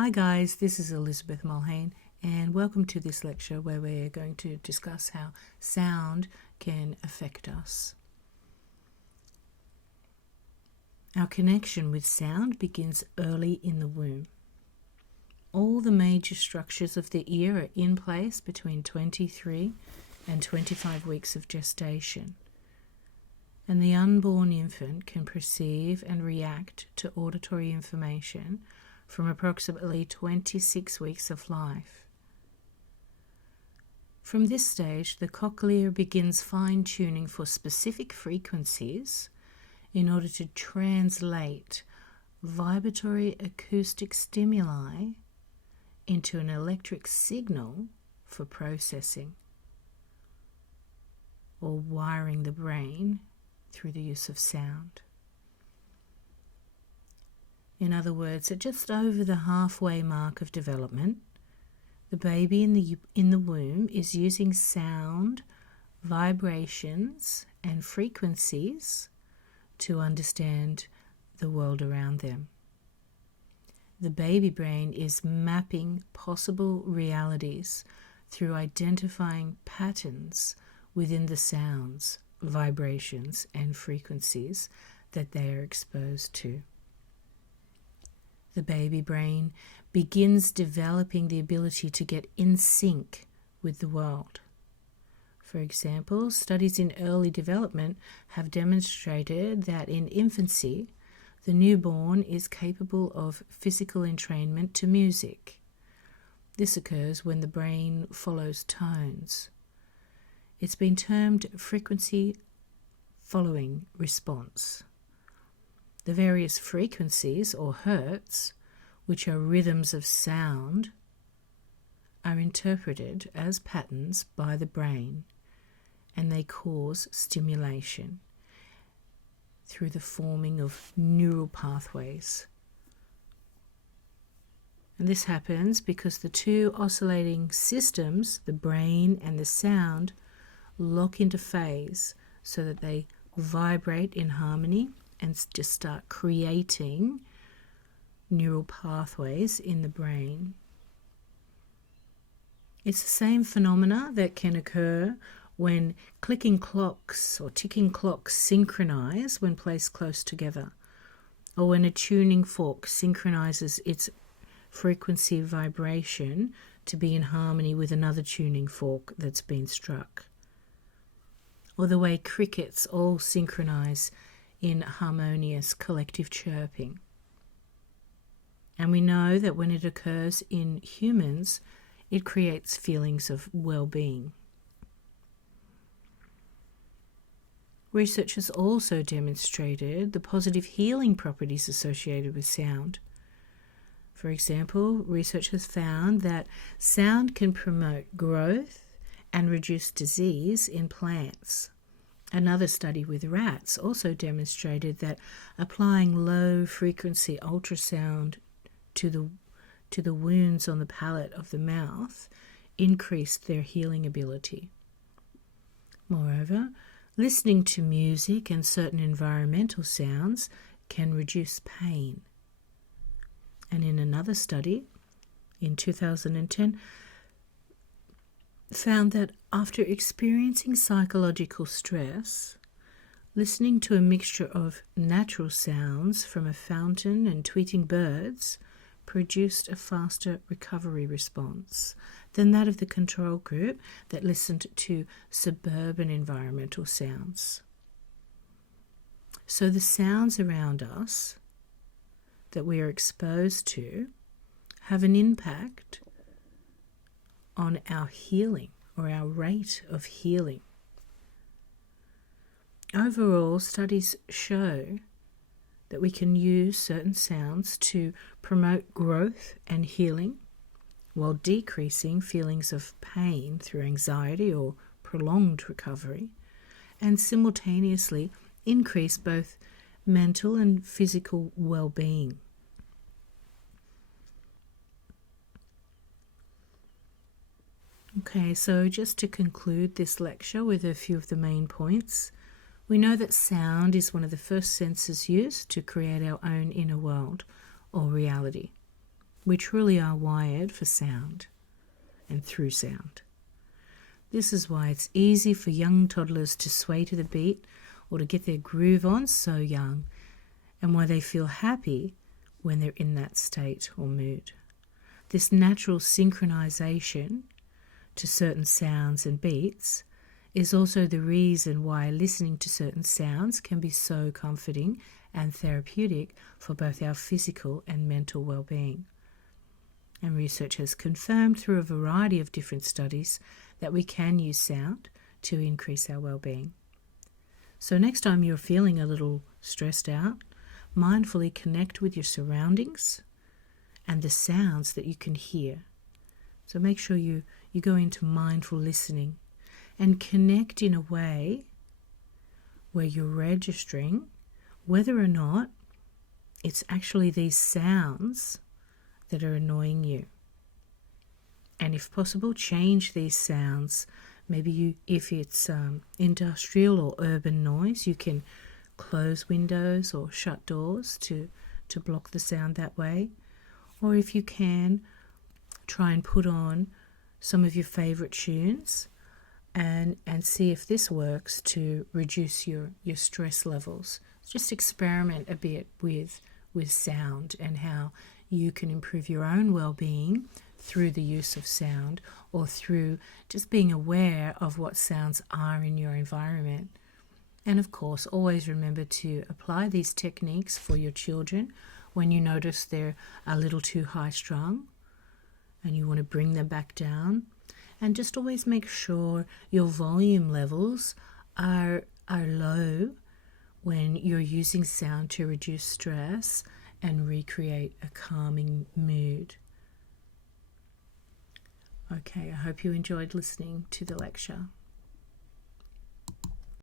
Hi guys, this is Elizabeth Mulhane and welcome to this lecture where we're going to discuss how sound can affect us. Our connection with sound begins early in the womb. All the major structures of the ear are in place between 23 and 25 weeks of gestation, and the unborn infant can perceive and react to auditory information from approximately 26 weeks of life. From this stage, the cochlea begins fine-tuning for specific frequencies in order to translate vibratory acoustic stimuli into an electric signal for processing or wiring the brain through the use of sound. In other words, at just over the halfway mark of development, the baby in the womb is using sound, vibrations, and frequencies to understand the world around them. The baby brain is mapping possible realities through identifying patterns within the sounds, vibrations, and frequencies that they are exposed to. The baby brain begins developing the ability to get in sync with the world. For example, studies in early development have demonstrated that in infancy, the newborn is capable of physical entrainment to music. This occurs when the brain follows tones. It's been termed frequency following response. The various frequencies, or hertz, which are rhythms of sound, are interpreted as patterns by the brain, and they cause stimulation through the forming of neural pathways. And this happens because the two oscillating systems, the brain and the sound, lock into phase so that they vibrate in harmony and just start creating neural pathways in the brain. It's the same phenomena that can occur when clicking clocks or ticking clocks synchronize when placed close together, or when a tuning fork synchronizes its frequency vibration to be in harmony with another tuning fork that's been struck, or the way crickets all synchronize in harmonious collective chirping. And we know that when it occurs in humans, it creates feelings of well-being. Research has also demonstrated the positive healing properties associated with sound. For example, research has found that sound can promote growth and reduce disease in plants. Another study with rats also demonstrated that applying low-frequency ultrasound to the wounds on the palate of the mouth increased their healing ability. Moreover, listening to music and certain environmental sounds can reduce pain. And in another study, in 2010, found that after experiencing psychological stress, listening to a mixture of natural sounds from a fountain and tweeting birds produced a faster recovery response than that of the control group that listened to suburban environmental sounds. So the sounds around us that we are exposed to have an impact on our healing or our rate of healing. Overall, studies show that we can use certain sounds to promote growth and healing while decreasing feelings of pain through anxiety or prolonged recovery, and simultaneously increase both mental and physical well-being. Okay, so just to conclude this lecture with a few of the main points, we know that sound is one of the first senses used to create our own inner world or reality. We truly are wired for sound and through sound. This is why it's easy for young toddlers to sway to the beat or to get their groove on so young, and why they feel happy when they're in that state or mood. This natural synchronization to certain sounds and beats is also the reason why listening to certain sounds can be so comforting and therapeutic for both our physical and mental well-being. And research has confirmed through a variety of different studies that we can use sound to increase our well-being. So next time you're feeling a little stressed out, mindfully connect with your surroundings and the sounds that you can hear. So make sure you go into mindful listening and connect in a way where you're registering whether or not it's actually these sounds that are annoying you. And if possible, change these sounds. Maybe if it's industrial or urban noise, you can close windows or shut doors to block the sound that way. Or if you can, try and put on some of your favorite tunes and see if this works to reduce your stress levels. Just experiment a bit with sound and how you can improve your own well-being through the use of sound, or through just being aware of what sounds are in your environment. And of course, always remember to apply these techniques for your children when you notice they're a little too high-strung and you want to bring them back down. And just always make sure your volume levels are low when you're using sound to reduce stress and recreate a calming mood. Okay, I hope you enjoyed listening to the lecture.